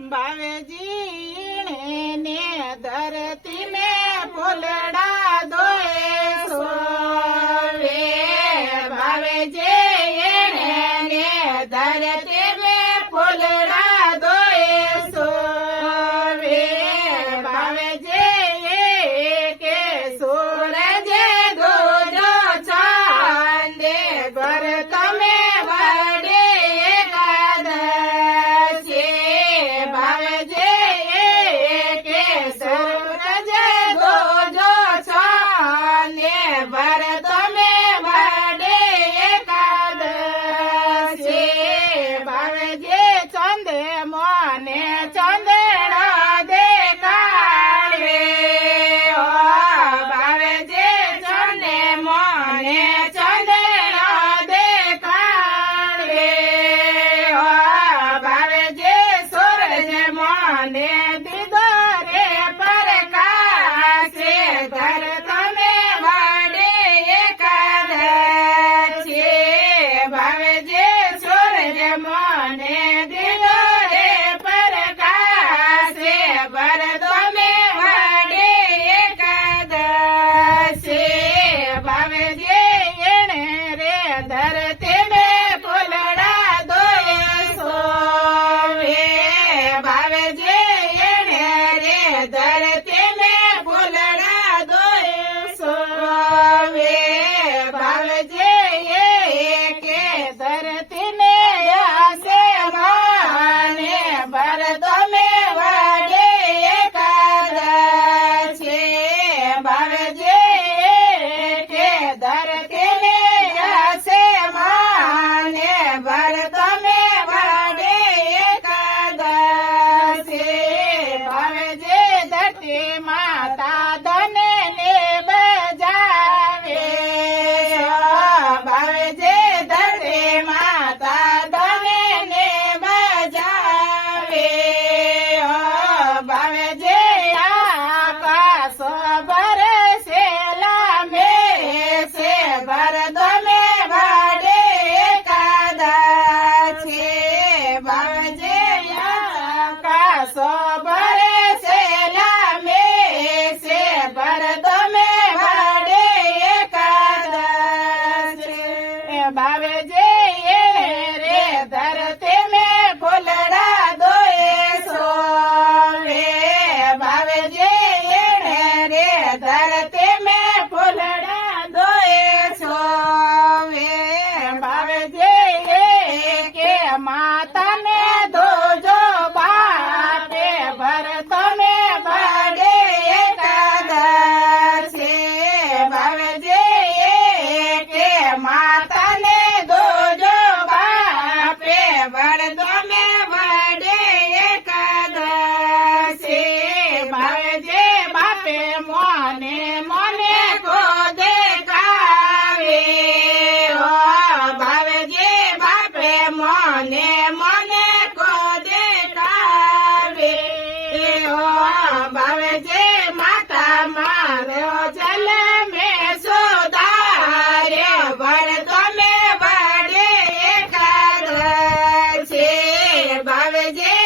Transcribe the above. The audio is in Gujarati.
ભાવેજી ને ધરતી ને ફૂલડા દોએ સોવે ભાવેજી ને ધરતી ને ફૂલડા દોએ સોવે ભાવેજી કે સૂરજ દોજો ચાંદે ઘર તમે વડે ભર તમે વડે એકાદશી ભાવજે ચંદે મને ચંદડો દેખાડે ઓ ભાવજે ચંદે મને ચંદડો દેખાડે ઓ ભાવજે સૂરજ મને દીધો રે પ્રકાશે ઘર તમે મને દીધો રે પ્રકાશે ભર તમે વડે એકાદશી ભાવજે એને રે ધરતી મે ફૂલડા દોએ સોવે ભાવજે એને રે ધરતી મે ફૂલડા દોએ સોવે ભાવજે કે ધરતી ને ભર તમે વડે એકાદશી ભાવજે કે ધરતી ને હસે માને ભર તમે વડે એકાદશી ભાવજે ધરતી માતા ધને ને બજાવે ભાવજે ધરતી માતા ધને ને ભાવજે આકાશ ભરસેલા મેસે ભર તમે વડે એકાદશી ભાવજે આકાશ ભરસેલા મેસે ભર તમે વડે એકાદશી ભાવજે રે ધરતી મે ફૂલડા દોએ સોવે ભાવજે રે ધરતી મે ફૂલડા દોએ સોવે ભાવજે કે માતાને ધોજો બાપે ભર તમે વડે એકાદશી ભાવજે કે માતાને ધોજો બાપે ભર તમે વડે એકાદશી ભાવજે બાપે મને મને કો દેખાવે ઓ ભાવજે બાપે મને મને કો દેખાવે ઓ ભાવજે માતા મારો જલ મે સુધારે ભર તમે વડે એકાદશી ભાવજે